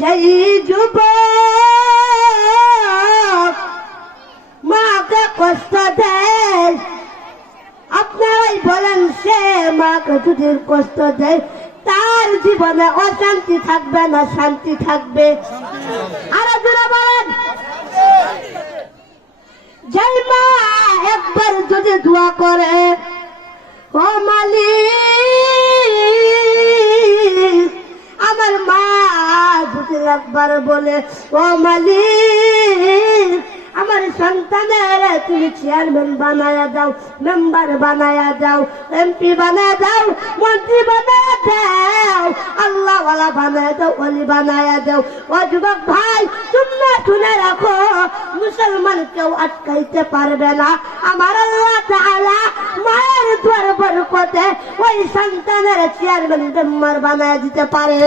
যেই যুবক মাকে কষ্ট দেয়, আপনারাই বলেন সে মাকে যদি কষ্ট দেয় তার জীবনে অশান্তি থাকবে না শান্তি থাকবে? আর যারা বলেন যেই মা একবার যদি দোয়া করে, ও মালিক, আমার মা যদি একবার বলে, ও মালিক, আমার সন্তানের তুমি চেয়ারম্যান বানায়া দাও, মেম্বার বানায়া দাও, এমপি বানায়া দাও, মন্ত্রী বানায়া দাও, আল্লাহওয়ালা বানায়া দাও, ওলি বানায়া দাও। ও যুবক ভাই, তোমরা শুনে রাখো, মুসলমান কেউ আটকাইতে পারবে না। আমার আল্লাহ তাআলা মায়ের দোয়ার বরকতে ওই সন্তানের চেয়ারম্যান মেম্বার বানায়া দিতে পারে।